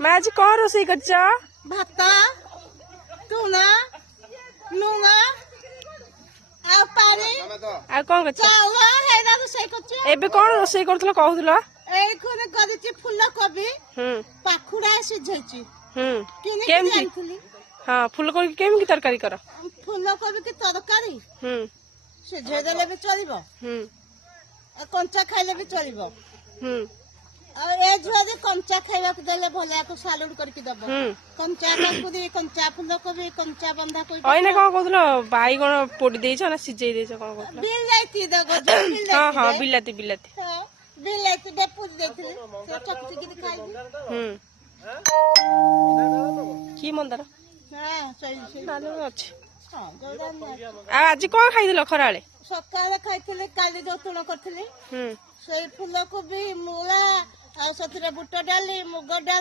मैं आज कौन रोसई कर भात तुना लुण आ पानी आ कौन कर चाउल हेरा रोसई करछ एबे कौन रोसई करथलो कहउथलो एई कोने करछि फूल कोबी पाखुड़ा सिझैछि किने केमती जानथली हां फूल कोबी केमती तरकारी कर फूल कोबी की तरकारी सिझै देले भी चलिबो कंचा खाइले भी चलिबो और ए जोदे कंचा खाइबा के देले भले को सालुड करके दबो कंचा काकुदी कंचा फूल कोबी कंचा बंधा कोबी ओइने कौन कहउथलो बाईगण पोडी देइछ ना सिझै देइछ कौन कहउथलो बिलाती दगो जो बिलाती हां हां बिलाती बिलाती बिलाती दे पूज देथिले से चकची के खाइबी की मंदर हां सही नालो अछि हां जोदान आज कौन खाइदिलो खराळे सकाळे खाइथिले काली जो तुण करथिले सेई फूल कोबी मूला आ सतरे बुट डाली मुग डाली